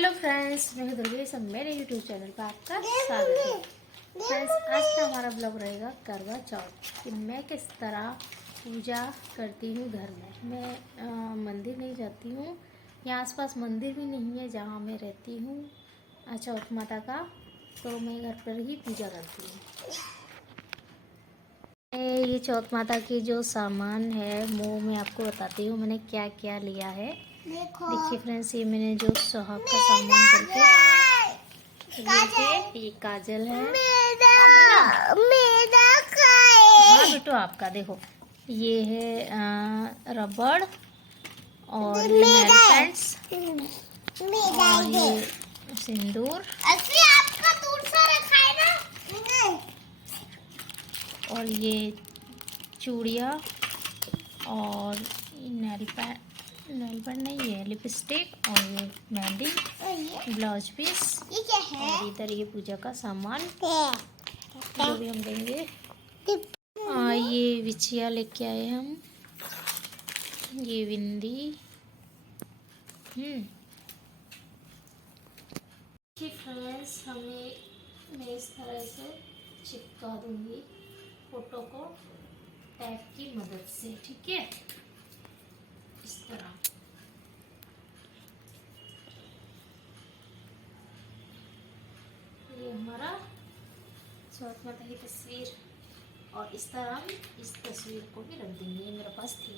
Hello friends, मैं दुर्गेश, मेरे YouTube channel पर आपका स्वागत है। फ्रेंड्स, आज का हमारा ब्लॉग रहेगा करवा चौथ कि मैं किस तरह पूजा करती हूँ घर में। मैं मंदिर नहीं जाती हूँ, यहाँ आसपास मंदिर भी नहीं है जहाँ मैं रहती हूँ चौथ माता का, तो मैं घर पर ही पूजा करती हूँ। ये चौथ माता की जो सामान है वो मैं आपको बताती हूँ मैंने क्या क्या लिया है। देखिए फ्रेंड्स, ये मैंने जो सुहाग का सामान करके ये काजल है। मेरा हाँ बेटो, आपका देखो ये है रबड़ और ये नेल पेंट्स और ये सिंदूर और ये चूड़ियाँ और नेल पेंट नहीं, ये लिपस्टिक और ये मेहंदी, ब्लाउज पीस, ये क्या है? और इधर ये पूजा का सामान जो भी हम देंगे। ये बिछिया लेके आए हम, ये बिंदी। फ्रेंड्स, मैं इस तरह से चिपका दूंगी फोटो को टैग की मदद से, ठीक है? इस तरह ये हमारा चौथ माता की तस्वीर, और इस तरह हम इस तस्वीर को भी रख देंगे। ये मेरे पास थी।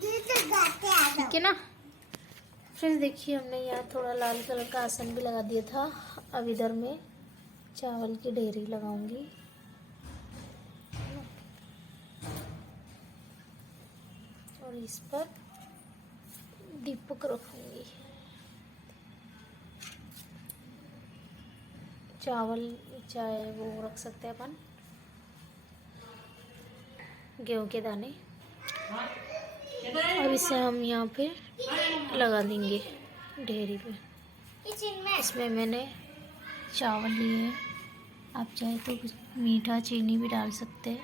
ठीक है ना फ्रेंड्स, देखिए हमने यहाँ थोड़ा लाल कलर का आसन भी लगा दिया था। अब इधर मैं चावल की ढेरी लगाऊंगी और इस पर दीपक रखूंगी। चावल चाहे वो रख सकते हैं अपन, गेहूं के दाने, और इसे हम यहाँ पे लगा देंगे ढेरी पे। इसमें मैंने चावल लिए हैं, आप चाहे तो कुछ मीठा चीनी भी डाल सकते हैं,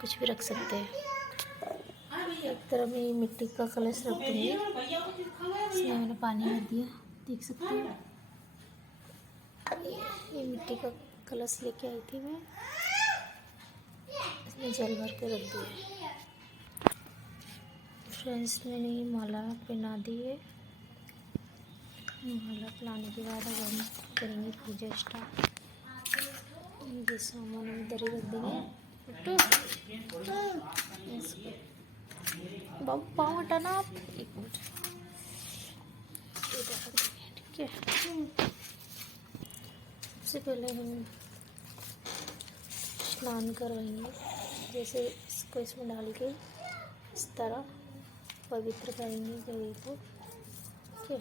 कुछ भी रख सकते हैं। एक तरफ में मिट्टी का कलश रख दूँगी, इसमें मैंने पानी भर दिया, देख सकते हैं। ये मिट्टी का कलश लेके आई थी मैं, इसमें जल भर के रख दिया। फ्रेंड्स, मैंने ये माला पहना दी है। माला पहनाने के बाद अब हम करेंगे पूजा स्टार्ट। ये सामान हम इधर ही रख देंगे। बाबू पाँव हटाना आप, एक मिनट, ठीक है? सबसे पहले हम स्नान करवाएंगे, जैसे इसको इसमें डाल के इस तरह पवित्र करेंगे गरी को, ठीक है?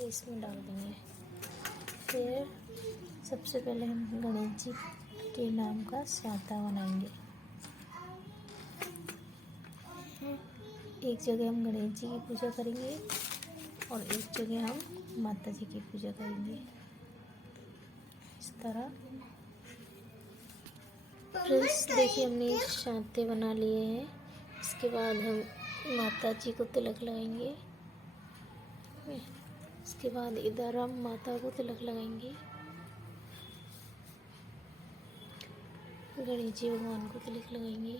ये इसमें डाल देंगे। फिर सबसे पहले हम गणेश जी के नाम का स्वाता बनाएंगे। एक जगह हम गणेश जी की पूजा करेंगे और एक जगह हम माता जी की पूजा करेंगे, इस तरह। फ्रेंड्स, देखिए हमने शांति बना लिए हैं। इसके बाद हम माता जी को तिलक लगाएंगे। इसके बाद इधर हम माता को तिलक लगाएंगे, गणेश जी भगवान को तिलक लगाएंगे।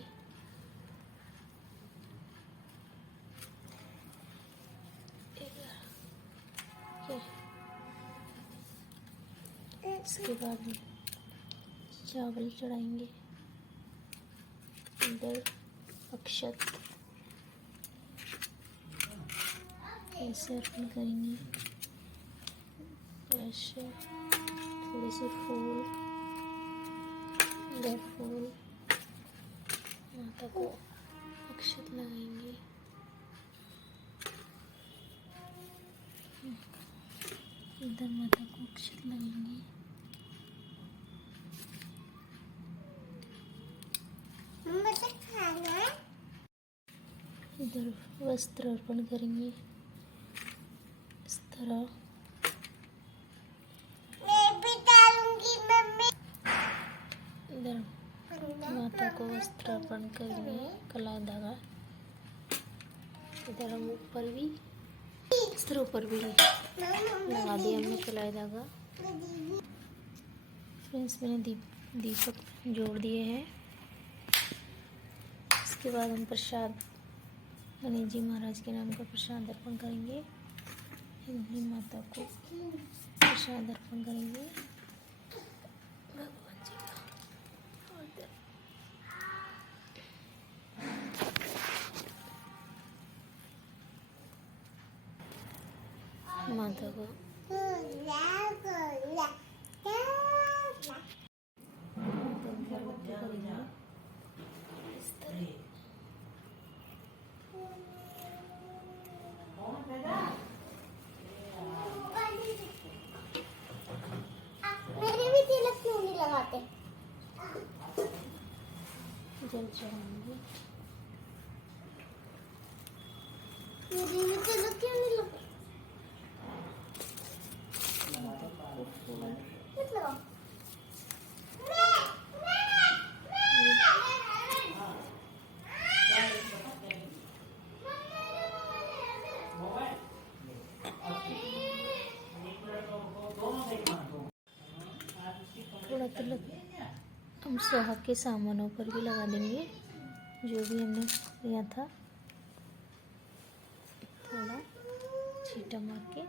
इसके बाद चावल चढ़ाएंगे, इधर अक्षत ऐसे अर्पण करेंगे, ऐसे थोड़े से फूल, इधर फूल, माता को अक्षत लगाएंगे। इधर माता को अक्षत लगाएंगे। इधर वस्त्र अर्पण करेंगे, इस तरह। इधर माता को वस्त्र अर्पण करेंगे, कला धागा, इधर हम ऊपर भी, इस तरह ऊपर भी लगा दिया हमने सिलाई धागा। फ्रेंड्स मैंने दीपक जोड़ दिए हैं। इसके बाद हम प्रसाद गणेश जी महाराज के नाम का प्रसाद अर्पण करेंगे। हिंदी माता को प्रसाद अर्पण करेंगे भगवान जी का। माता को मेरे भी तिलक क्यों नहीं लगाते? जल चढ़ाएंगे। मेरे भी तिलक क्यों नहीं लगाते? मत लगाओ। थोड़ा तिलक हम सुहाग के सामानों पर भी लगा देंगे, जो भी हमने लिया था। थोड़ा छींटा मार के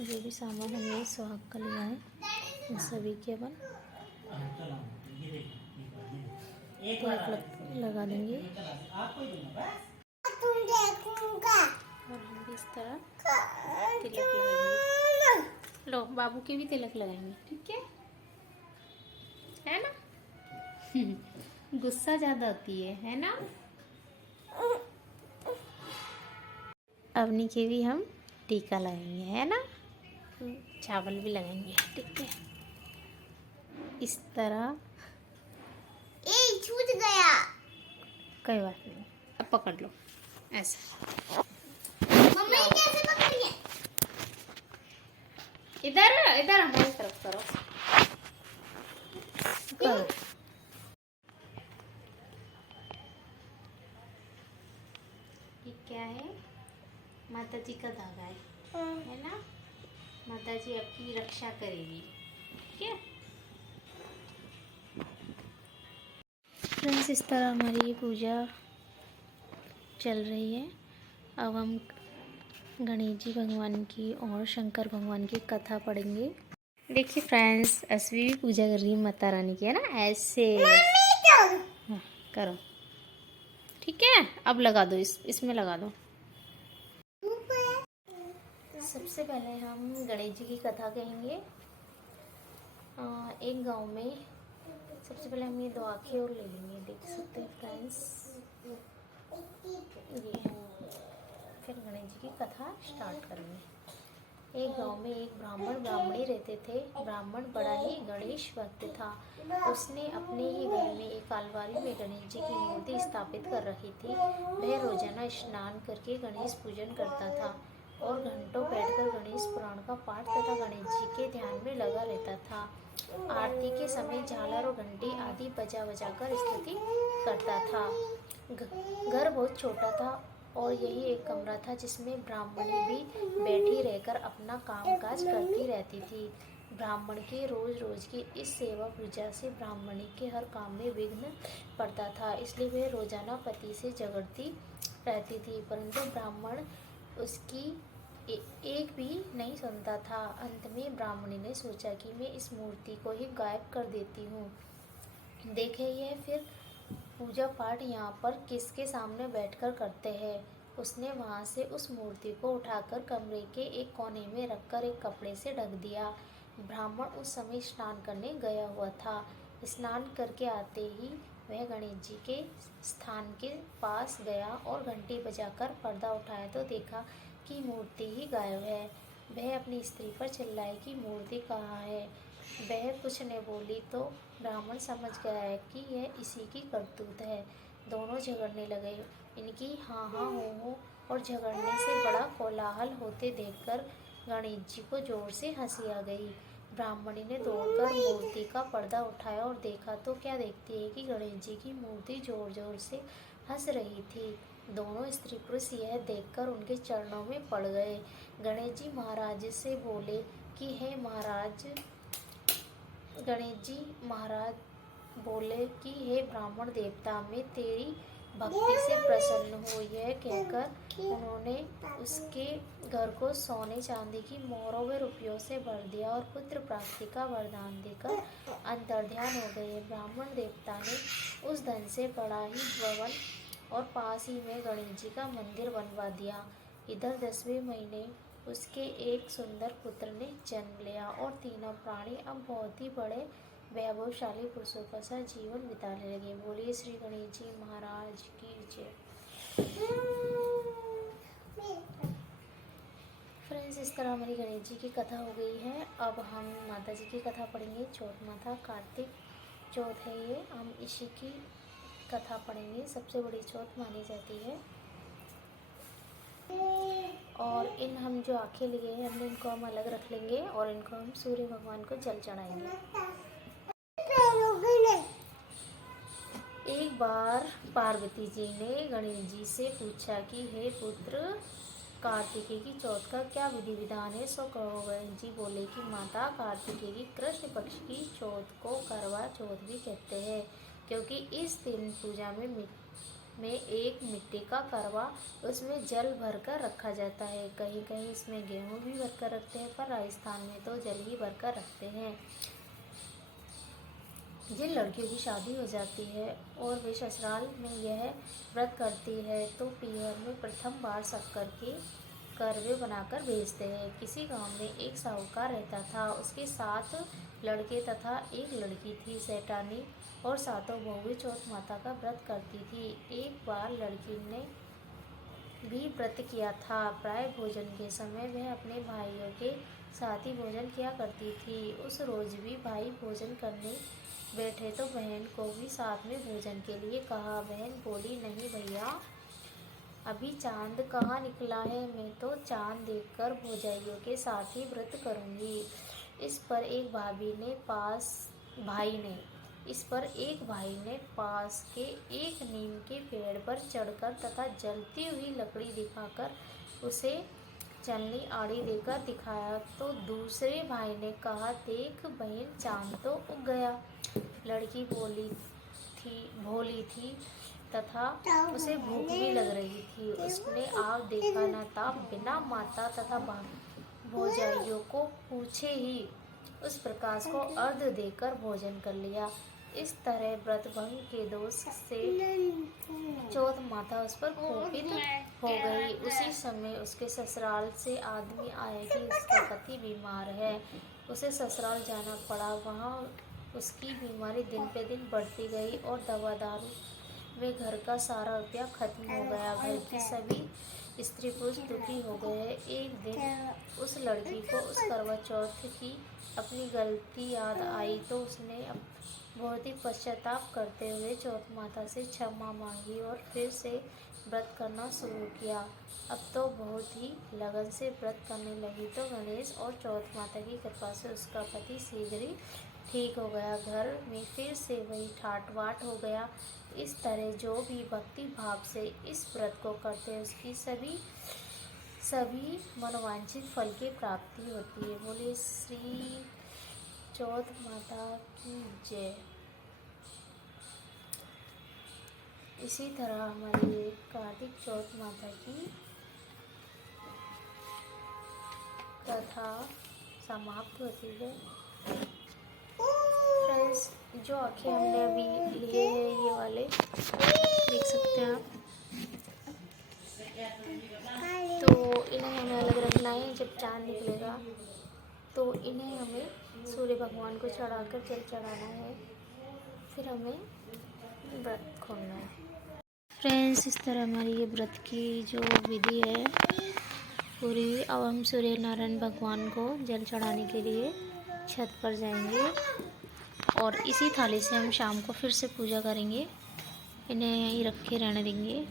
जो भी सामान हमने सुहाग का लिया है उन सभी के अपन तिलक लगा देंगे। और हम भी इस तरह तिलक लगाएंगे। लो बाबू के भी तिलक लगाएंगे, ठीक है ना? गुस्सा ज्यादा होती है ना? अवनी के भी हम टीका लगाएंगे, है ना? चावल भी लगाएंगे, ठीक है? इस तरह। छूट गया। कोई बात नहीं, अब पकड़ लो ऐसा। मम्मी कैसे पकड़ी है? इधर इधर हमारी तरफ करो। करो। ये क्या है? माता जी का धागा है ना? माता जी आपकी रक्षा करेगी, ठीक है? फ्रेंड्स इस तरह हमारी ये पूजा चल रही है। अब हम गणेश जी भगवान की और शंकर भगवान की कथा पढ़ेंगे। देखिए फ्रेंड्स, असवी भी पूजा कर रही है माता रानी की, है ना? ऐसे हाँ, करो, ठीक है? अब लगा दो, इसमें लगा दो। सबसे पहले हम गणेश जी की कथा कहेंगे। एक गांव में सबसे पहले हम ये दो आँखें और ले लेंगे, देख सकते हैं फ्रेंड्स ये। फिर गणेश जी की कथा स्टार्ट करेंगे। एक गांव में एक ब्राह्मण ब्राह्मणी रहते थे। ब्राह्मण बड़ा ही गणेश भक्त था। उसने अपने ही घर में एक अलमारी में गणेश जी की मूर्ति स्थापित कर रखी थी। वह रोजाना स्नान करके गणेश पूजन करता था और घंटों बैठकर गणेश पुराण का पाठ तथा गणेश जी के ध्यान में लगा रहता था। आरती के समय झालर और घंटी आदि बजा बजा कर स्तुति करता था। घर बहुत छोटा था और यही एक कमरा था जिसमें ब्राह्मणी भी बैठी रहकर अपना कामकाज करती रहती थी। ब्राह्मण के रोज रोज की इस सेवा पूजा से ब्राह्मणी के हर काम में विघ्न पड़ता था, इसलिए वह रोजाना पति से झगड़ती रहती थी, परंतु ब्राह्मण उसकी एक भी नहीं सुनता था। अंत में ब्राह्मणी ने सोचा कि मैं इस मूर्ति को ही गायब कर देती हूँ। देखे यह फिर पूजा पाठ यहाँ पर किसके सामने बैठकर करते हैं। उसने वहाँ से उस मूर्ति को उठाकर कमरे के एक कोने में रखकर एक कपड़े से ढक दिया। ब्राह्मण उस समय स्नान करने गया हुआ था। स्नान करके आते ही वह गणेश जी के स्थान के पास गया और घंटी बजाकर पर्दा उठाया तो देखा कि मूर्ति ही गायब है। वह अपनी स्त्री पर चिल्लाई कि मूर्ति कहाँ है। वह कुछ न बोली तो ब्राह्मण समझ गया है कि यह इसी की करतूत है। दोनों झगड़ने लगे। इनकी हाँ हाँ हो और झगड़ने से बड़ा कोलाहल होते देखकर गणेश जी को जोर से हंसी आ गई। ब्राह्मणी ने दौड़कर मूर्ति का पर्दा उठाया और देखा तो क्या देखती है कि गणेश जी की मूर्ति जोर जोर से हंस रही थी। दोनों स्त्री पुरुष यह देखकर उनके चरणों में पड़ गए। गणेश जी महाराज से बोले कि हे महाराज, गणेश जी महाराज बोले कि हे ब्राह्मण देवता, मैं तेरी भक्ति से प्रसन्न हूँ। यह कहकर उन्होंने उसके घर को सोने चांदी की मोहरों व रुपयों से भर दिया और पुत्र प्राप्ति का वरदान देकर अंतर्ध्यान हो गए। ब्राह्मण देवता ने उस धन से बड़ा ही भवन और पास ही में गणेश जी का मंदिर बनवा दिया। इधर 10वें महीने उसके एक सुंदर पुत्र ने जन्म लिया और तीनों प्राणी अब बहुत ही बड़े वैभवशाली पुरुषों का सा जीवन बिताने लगे। बोलिए श्री गणेश जी महाराज की जय। फ्रेंड्स, इस तरह हमारी गणेश जी की कथा हो गई है। अब हम माता जी की कथा पढ़ेंगे। चौथ माता, कार्तिक चौथ है ये, हम इसी की कथा पढ़ेंगे। सबसे बड़ी चौथ मानी जाती है। और इन हम जो आँखें लिए हैं हमने इनको हम अलग रख लेंगे और इनको हम सूर्य भगवान को जल चढ़ाएंगे। एक बार पार्वती जी ने गणेश जी से पूछा कि हे पुत्र, कार्तिकेय की चौथ का क्या विधि विधान है, सो कहो। गणेश जी बोले कि माता, कार्तिकेय की कृष्ण पक्ष की चौथ को करवा चौथ भी कहते हैं, क्योंकि इस दिन पूजा में एक मिट्टी का करवा, उसमें जल भरकर रखा जाता है। कहीं कहीं इसमें गेहूं भी भरकर रखते हैं, पर राजस्थान में तो जल ही भरकर रखते हैं। जिन लड़कियों की शादी हो जाती है और वे ससुराल में यह व्रत करती है तो पीहर में प्रथम बार शक्कर के करवे बनाकर भेजते हैं। किसी गांव में एक साहूकार रहता था, उसके 7 लड़के तथा एक लड़की थी। सेठानी और 7 बहुएं चौथ माता का व्रत करती थी। एक बार लड़की ने भी व्रत किया था। प्राय भोजन के समय वह अपने भाइयों के साथ ही भोजन किया करती थी। उस रोज भी भाई भोजन करने बैठे तो बहन को भी साथ में भोजन के लिए कहा। बहन बोली, नहीं भैया, अभी चांद कहाँ निकला है, मैं तो चांद देखकर भौजाइयों के साथ ही व्रत करूँगी। इस पर एक भाई ने पास के एक नीम के पेड़ पर चढ़कर तथा जलती हुई लकड़ी दिखाकर उसे चलनी आड़ी देकर दिखाया तो दूसरे भाई ने कहा, देख बहन, चांद तो उग गया। लड़की भोली थी तथा उसे भूख भी लग रही थी। उसने आग देखा न था, बिना माता तथा भौजाइयों को पूछे ही उस प्रकाश को अर्घ देकर भोजन कर लिया। इस तरह व्रत भंग के दोष से चौथ माता उस पर कोपित हो गई। उसी समय उसके ससुराल से आदमी आया कि उसका पति बीमार है, उसे ससुराल जाना पड़ा। वहाँ उसकी बीमारी दिन पे दिन बढ़ती गई और दवा दारू में घर का सारा रुपया खत्म हो गया। घर की सभी स्त्री पुरुष दुखी हो गए। एक दिन उस लड़की को उस करवा चौथ की अपनी गलती याद आई तो उसने बहुत ही पश्चाताप करते हुए चौथ माता से क्षमा मांगी और फिर से व्रत करना शुरू किया। अब तो बहुत ही लगन से व्रत करने लगी तो गणेश और चौथ माता की कृपा से उसका पति शीघ्र ही ठीक हो गया। घर में फिर से वही ठाट बाट हो गया। इस तरह जो भी भक्ति भाव से इस व्रत को करते हैं उसकी सभी मनोवांछित फल की प्राप्ति होती है। बोलिए श्री चौथ माता की जय। इसी तरह हमारी कार्तिक चौथ माता की कथा समाप्त होती है। फ्रेंड्स, जो आँखें हमने अभी लिए हैं ये वाले देख सकते हैं आप, तो इन्हें हमें अलग रखना है। जब चांद निकलेगा तो इन्हें हमें सूर्य भगवान को चढ़ाकर जल चढ़ाना है, फिर हमें व्रत खोलना है। फ्रेंड्स, इस तरह हमारी ये व्रत की जो विधि है पूरी। अब हम सूर्य नारायण भगवान को जल चढ़ाने के लिए छत पर जाएंगे और इसी थाली से हम शाम को फिर से पूजा करेंगे। इन्हें यहीं रखे रहने देंगे।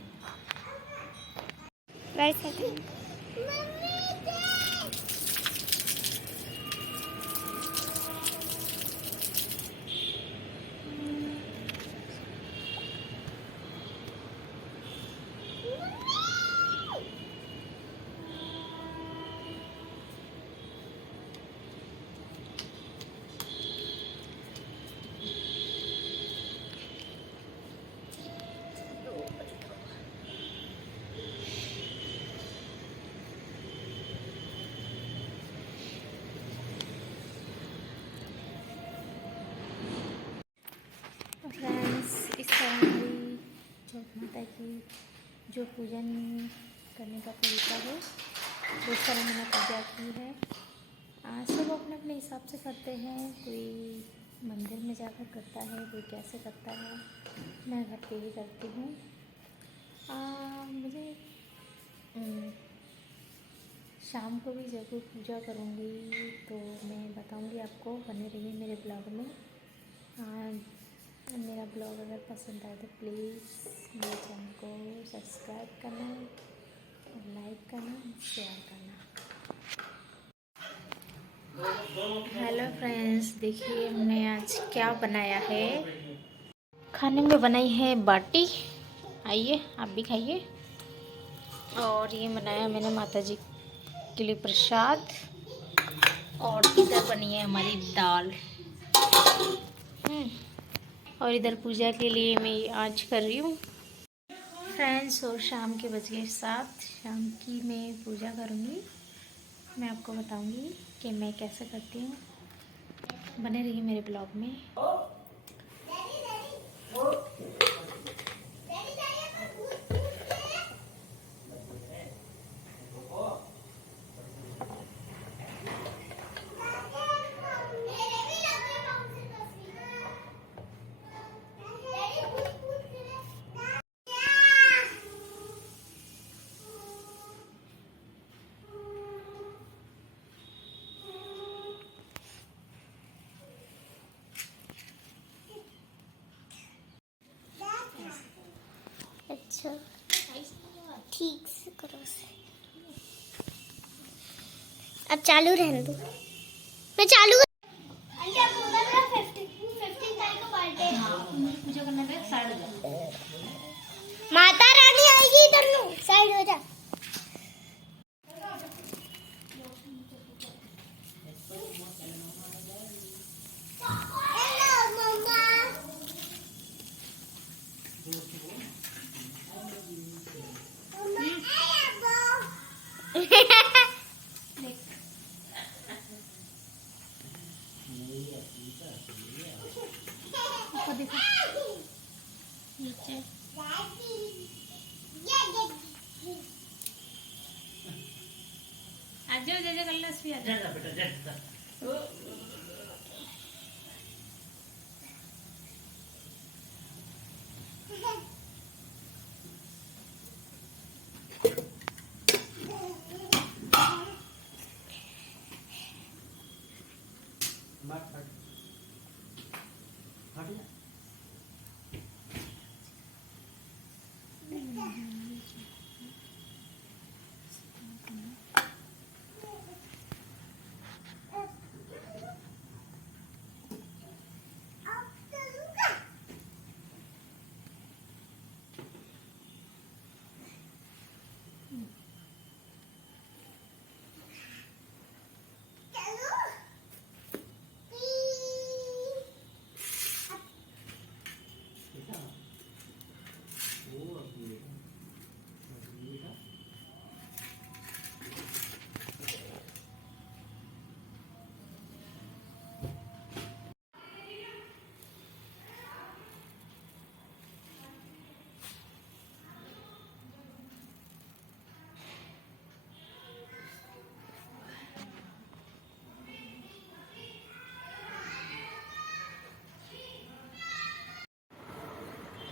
जो पूजन करने का तरीका है उस तरह मैंने पूजा की है। सब अपने अपने हिसाब से करते हैं, कोई मंदिर में जाकर करता है, कोई कैसे करता है। मैं घर पे ही करती हूँ। मुझे शाम को भी ज़रूर पूजा करूँगी तो मैं बताऊँगी आपको, बने रहिए मेरे ब्लॉग में। मेरा ब्लॉग अगर पसंद आए तो प्लीज़ मेरे चैनल को सब्सक्राइब करना, लाइक करना, शेयर करना। हेलो फ्रेंड्स, देखिए हमने आज क्या बनाया है। खाने में बनाई है बाटी, आइए आप भी खाइए। और ये बनाया मैंने माता जी के लिए प्रसाद। और इधर बनी है हमारी दाल। और इधर पूजा के लिए मैं आज कर रही हूँ फ्रेंड्स। और शाम के बज गए 7, शाम की मैं पूजा करूँगी। मैं आपको बताऊँगी कि मैं कैसे करती हूँ। बने रहिए मेरे ब्लॉग में। अच्छा ठीक से करो से। अब चालू रहने दो, मैं चालू पूजा करने पे माता रानी आएगी इधर नु साइड हो जा। हेलो मम्मा। देखो नीचे आज जो जैसे कलर्स भी आ जाए बेटा।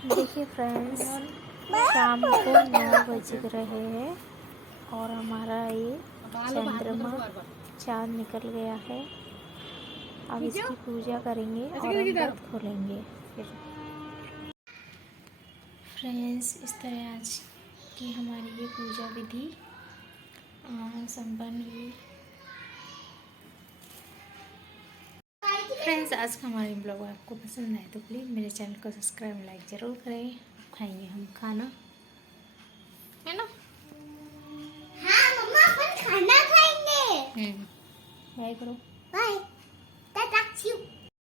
देखिए फ्रेंड्स, शाम को 9 बज रहे हैं और हमारा ये चंद्रमा चाँद निकल गया है। अब इसकी पूजा करेंगे और हम व्रत खोलेंगे फिर। फ्रेंड्स, इस तरह आज की हमारी ये पूजा विधि संपन्न हुई। फ्रेंड्स, आज का हमारा ब्लॉग आपको पसंद आए तो प्लीज़ मेरे चैनल को सब्सक्राइब लाइक ज़रूर करें। खाएंगे हम खाना, है ना? हाँ मम्मा, अपन खाना खाएंगे। बाय करो। Bye, tata, see you.